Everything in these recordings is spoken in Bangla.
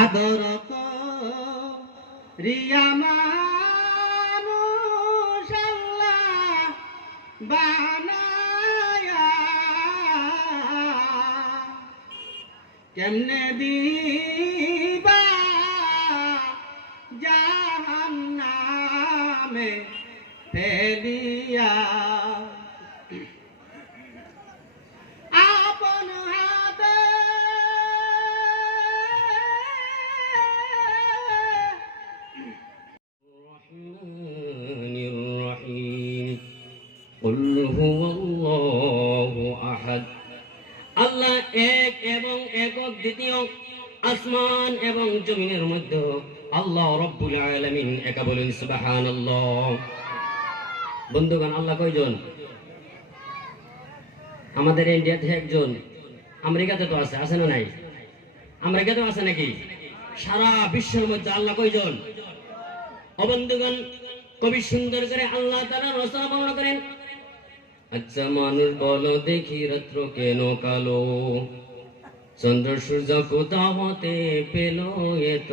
আদর রিয়া মানুষ আল্লাহ বানায়া কেমনে দিবা জাহান্নামে ফেলিয়া আপন হাতে রহমানির রহিম কুল হুয়াল্লাহু আহাদ আল্লাহ এক এবং একক দ্বিতীয় আসমান এবং জমিনের মধ্যে আল্লাহ রাব্বুল আলামিন একা বলেন সুবহানাল্লাহ। বন্ধুগণ আল্লাহ কয়জন? আমাদের ইন্ডিয়াতে একজন, আমেরিকাতে তো আছে, আছে না নাই? আমেরিকাতে আছে নাকি? সারা বিশ্বের মধ্যে আল্লাহ কয়জন? বন্ধুগণ কবি সুন্দর করে আল্লাহ তাআলা রচনা বর্ণনা করেন, আচ্ছা মানুষ বলো দেখি রাত্র কেন কালো, চন্দ্র সূর্য কোথা হতে পেল এত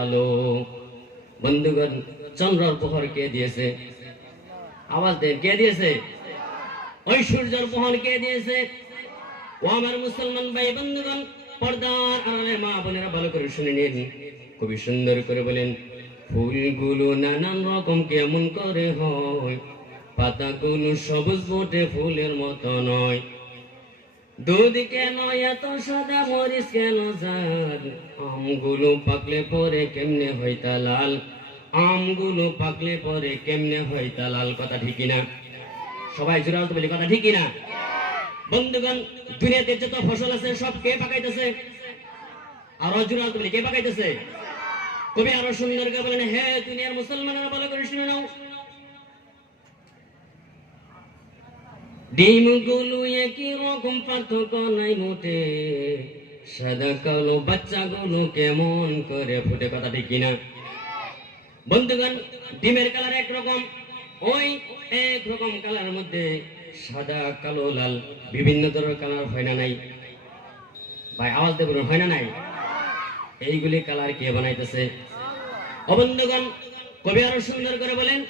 আলো। বন্ধুগণ চন্দ্রের প্রহর কে দিয়েছে? আওয়াজ দেন, কে দিয়েছে? ওই সূর্যের প্রহর কে দিয়েছে? ও আমার মুসলমান ভাই বন্ধুগণ, পর্দার আড়ালের মা বোনেরা ভালো করে শুনে নিন। খুবই সুন্দর করে বলেন, ফুলগুলো নানান রকম কেমন করে হয়, পাতাগুলো সবুজ বটে ফুলের মতো নয়, দুধ কেন এত সাদা, মরিচ কেন জাল, আমগুলো পাকলে পরে কেমনে হয় তা লাল, আমগুলো পাকলে পরে কেমনে হয় তা লাল। কথা ঠিক না? সবাই জোরে বলতে বলি, কথা ঠিক না? বন্ধুগণ দুনিয়াতে যত ফসল আছে সব কে পাকাইতেছে? আরো জোরে বলতে বলি, কে পাকাইতেছে? কবি আরো সুন্দর করে বলেন, হে দুনিয়ার মুসলমানেরা ভালো করে শুনে নাও, ডিমগুলো একই রকম, পার্থক্য নাই মোটে, সাদা কালো বাচ্চাগুলো কেমন করে ফুটে। কথা ঠিক কিনা? বন্ধুগণ ডিমের কালার একরকম, ওই এক রকম কালারের মধ্যে সাদা কালো লাল বিভিন্ন ধরনের কালার হয় না নাই? ভাই আওয়াজ দেব, হয় না নাই? এইগুলি কালার কে বানাইতেছে? বন্ধুগণ কবি আরো সুন্দর করে বলেন,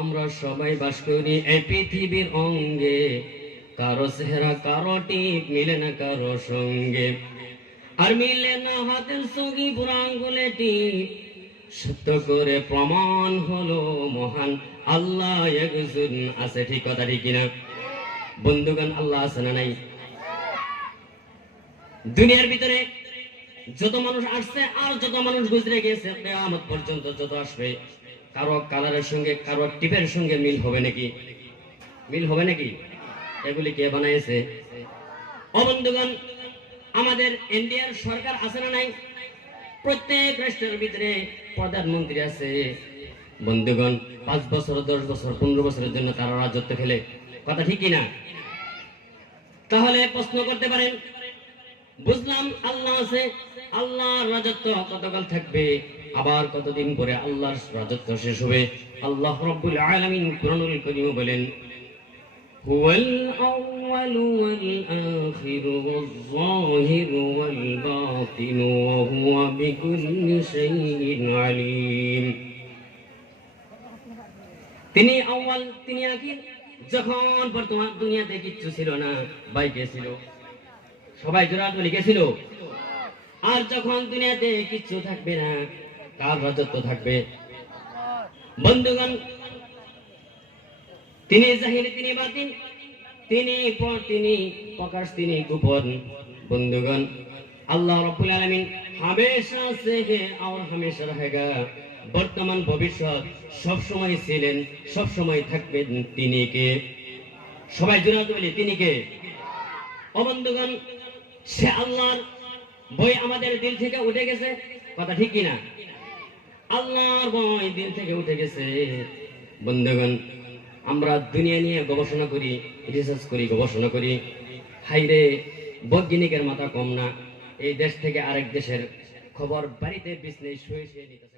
আমরা সবাই বাস করি এই পৃথিবীর অঙ্গে, কারো চেহারা কারো টিপ মিলে না কারো সঙ্গে, আর মিলে না হাতের সঙ্গী বুড়ো আঙ্গুলে টিপ, সত্য করে প্রমাণ হলো মহান আল্লাহ একজন আছে। ঠিক কথা ঠিক কিনা? বন্ধুগণ আল্লাহ আছে না নাই? দুনিয়ার ভিতরে যত মানুষ আসছে আর যত মানুষ গুজরে গেছে কিয়ামত পর্যন্ত যত আসবে, কারো কালারের সঙ্গে কারো টিপের সঙ্গে মিল হবে নাকি? মিল হবে নাকি? এগুলি কে বানাইছে? বন্ধুগণ আমাদের ইন্ডিয়ার সরকার আছে না নাই? প্রত্যেক রাষ্ট্রের ভিতরে প্রধানমন্ত্রী আছে। বন্ধুগণ 5 বছর 10 বছর 15 বছরের জন্য তারা রাজত্ব খেলে। কথা ঠিক কিনা? তাহলে প্রশ্ন করতে পারেন, বুঝলাম আল্লাহ আছে, আল্লাহর রাজত্ব কতকাল থাকবে, আবার কতদিন পরে আল্লাহর রাজত্ব শেষ হবে? আল্লাহ রাব্বুল আলামিন কুরআনুল কারীমে বলেন, হুয়াল আউয়ালু ওয়াল আখিরু ওয়াজ যাহিরু ওয়াল বাতিনু ওয়া হুয়া বিকুল্লি শাইইন আলীম। তিনি আউয়াল, তিনি আখির। যখন বর্তমান দুনিয়াতে কিচ্ছু ছিল না, বাইকে ছিল, সবাই জোরাত বলে গেছিল। আর যখন দুনিয়াতে কিচ্ছু থাকবে না, কার রাজত্ব থাকবে? বন্ধুগণ তিনি জাহির, তিনি বাতিন, তিনি প্রকাশ, তিনি গোপন। বন্ধুগণ আল্লাহ রাব্বুল আলামিন हमेशा से है और हमेशा रहेगा, বর্তমান ভবিষ্যৎ সব সময় ছিলেন, সব সময় থাকবেন। তিনি কে? সবাই জোরাত বলি, তিনি কে? বন্ধুগণ সে আল্লাহর ভয় আমাদের দিল থেকে উঠে গেছে। কথা ঠিক কিনা? আল্লাহর ভয় দিল থেকে উঠে গেছে। বন্ধুগণ আমরা দুনিয়া নিয়ে গবেষণা করি, রিসার্চ করি, গবেষণা করি, হাইরে বৈজ্ঞানিকের মাথা কম না। এই দেশ থেকে আরেক দেশের খবর বাড়িতে বিজনেস শুয়ে শুয়ে নিতেছে।